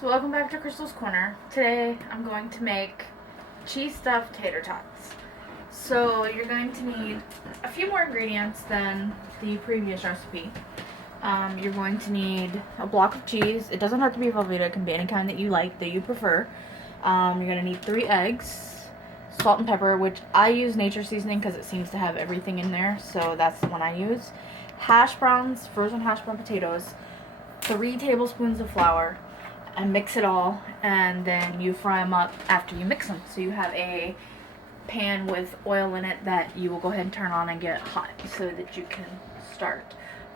So welcome back to Crystal's Corner. Today I'm going to make cheese stuffed tater tots. So you're going to need a few more ingredients than the previous recipe. You're going to need a block of cheese. It doesn't have to be Velveeta, it can be any kind that you like, that you prefer. You're going to need 3 eggs, salt and pepper, which I use nature seasoning because it seems to have everything in there, so that's the one I use. Hash browns, frozen hash brown potatoes, 3 tablespoons of flour, and mix it all, and then you fry them up after you mix them. So you have a pan with oil in it that you will go ahead and turn on and get hot so that you can start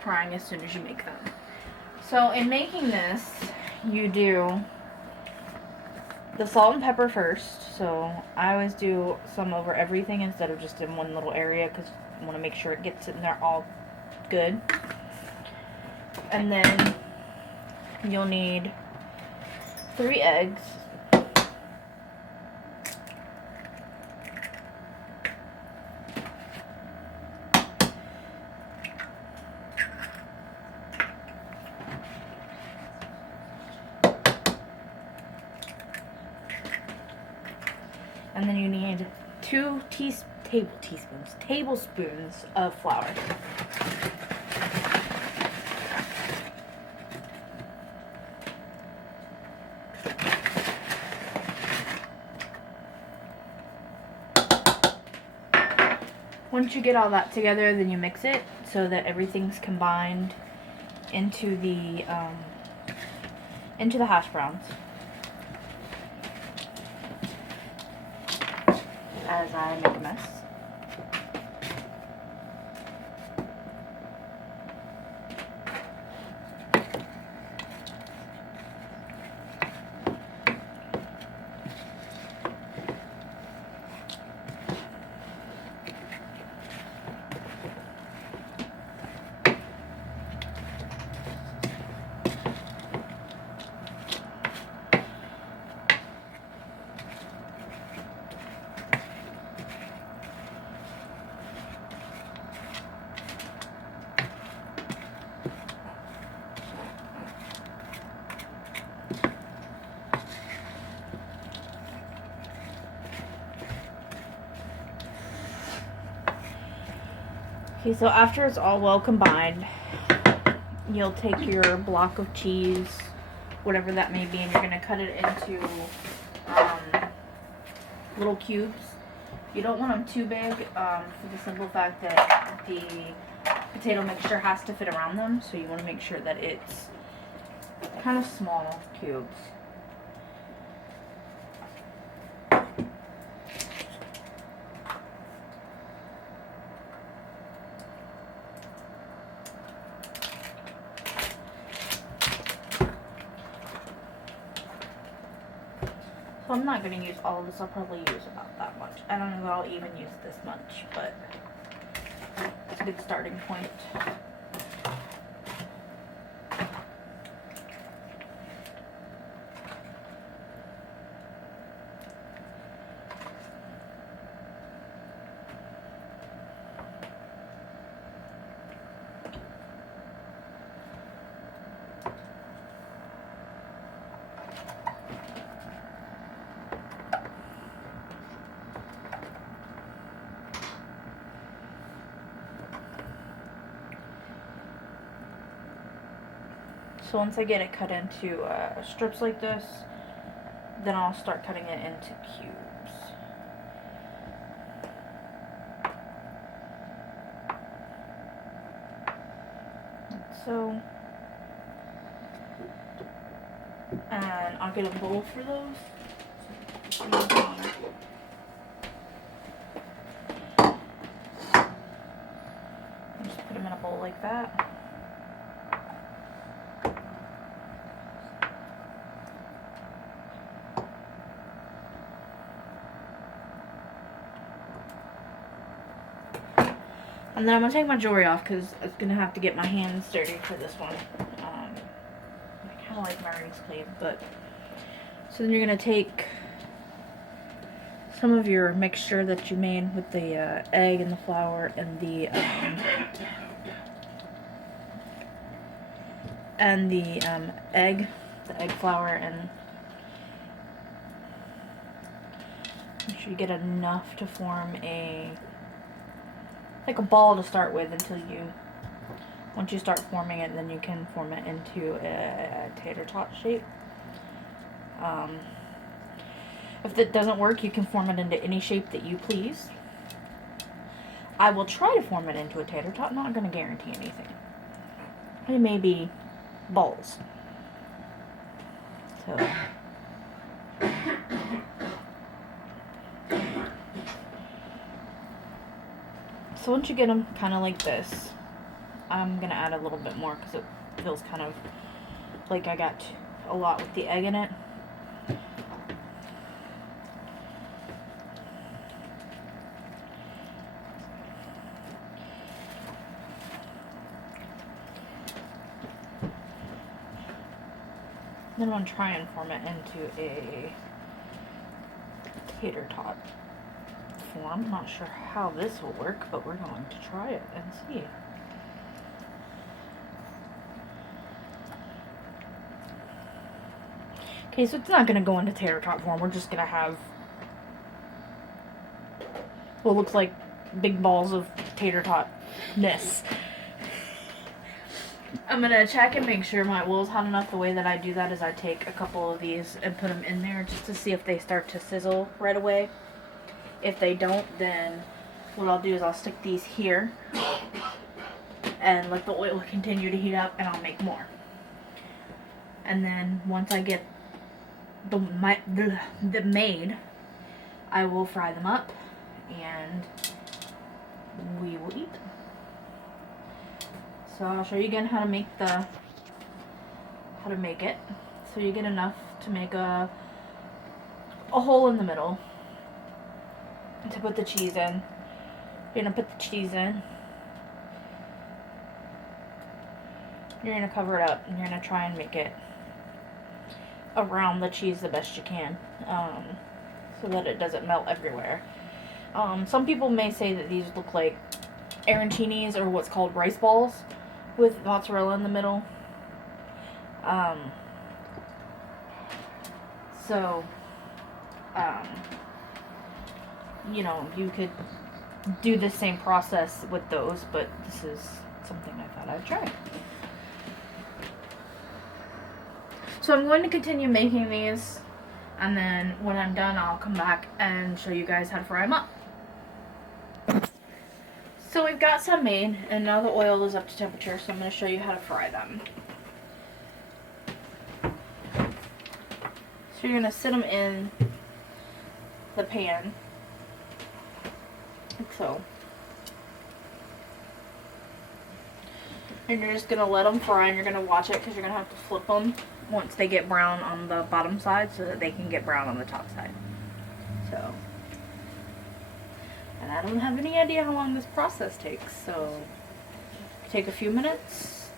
frying as soon as you make them. So in making this, you do the salt and pepper first. So I always do some over everything instead of just in one little area because I want to make sure it gets in there all good. And then you'll need 3 eggs, and then you need 2 tablespoons of flour. Once you get all that together, then you mix it so that everything's combined into the hash browns. As I make a mess. Okay, so after it's all well combined, you'll take your block of cheese, whatever that may be, and you're going to cut it into little cubes. You don't want them too big for the simple fact that the potato mixture has to fit around them, so you want to make sure that it's kind of small cubes. So I'm not going to use all of this, I'll probably use about that much. I don't know if I'll even use this much, but it's a good starting point. So once I get it cut into strips like this, then I'll start cutting it into cubes. Like so. And I'll get a bowl for those. Just put them in a bowl like that. And then I'm going to take my jewelry off because it's going to have to get my hands dirty for this one. I kind of like my rings clean, but... So then you're going to take some of your mixture that you made with the egg and the flour and the egg, the egg flour and make sure you get enough to form like a ball to start with until once you start forming it, then you can form it into a tater tot shape. If that doesn't work, you can form it into any shape that you please. I will try to form it into a tater tot. I'm not going to guarantee anything. It may be balls. So once you get them kind of like this, I'm going to add a little bit more because it feels kind of like I got a lot with the egg in it. Then I'm going to try and form it into a tater tot form. I'm not sure how this will work, but we're going to try it and see. Okay, so it's not going to go into tater tot form. We're just going to have what looks like big balls of tater tot-ness. I'm going to check and make sure my oil's hot enough. The way that I do that is I take a couple of these and put them in there just to see if they start to sizzle right away. If they don't, then what I'll do is I'll stick these here and let the oil continue to heat up, and I'll make more. And then once I get the made, I will fry them up and we will eat them. So I'll show you again how to make it. So you get enough to make a hole in the middle to put the cheese in. You're gonna put the cheese in. You're gonna cover it up and you're gonna try and make it around the cheese the best you can, so that it doesn't melt everywhere. Some people may say that these look like arancinis or what's called rice balls with mozzarella in the middle. You know, you could do the same process with those, but this is something I thought I'd try. So I'm going to continue making these, and then when I'm done, I'll come back and show you guys how to fry them up. So we've got some made, and now the oil is up to temperature, so I'm going to show you how to fry them. So you're going to sit them in the pan, like so. And you're just going to let them fry, and you're going to watch it because you're going to have to flip them once they get brown on the bottom side so that they can get brown on the top side. So, and I don't have any idea how long this process takes, so take a few minutes,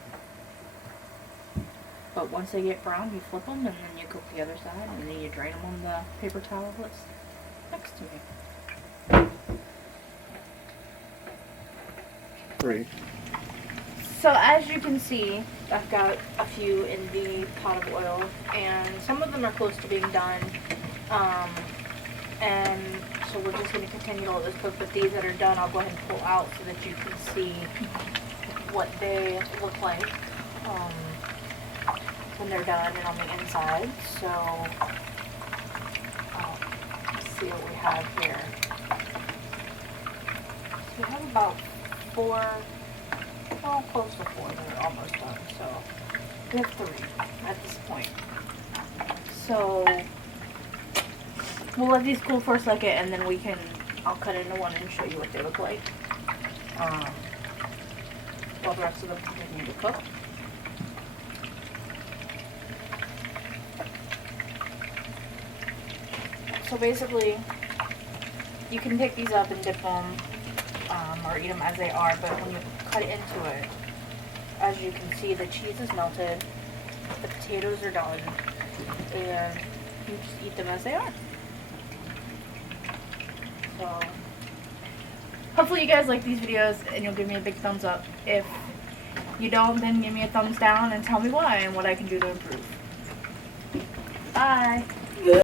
but once they get brown, you flip them, and then you cook the other side, and then you drain them on the paper towel that's next to me. Great. So as you can see, I've got a few in the pot of oil, and some of them are close to being done, and so we're just going to continue to let this cook, but these that are done I'll go ahead and pull out so that you can see what they look like when they're done and on the inside. So let's see what we have here. So we have about 4, well, close to 4 that are almost done, so we have 3 at this point. So we'll let these cool for a second, and then I'll cut into one and show you what they look like while the rest of them continue to cook. So basically, you can pick these up and dip them or eat them as they are, but when you cut into it, as you can see, the cheese is melted, the potatoes are done, and you just eat them as they are. So, hopefully you guys like these videos and you'll give me a big thumbs up. If you don't, then give me a thumbs down and tell me why and what I can do to improve. Bye.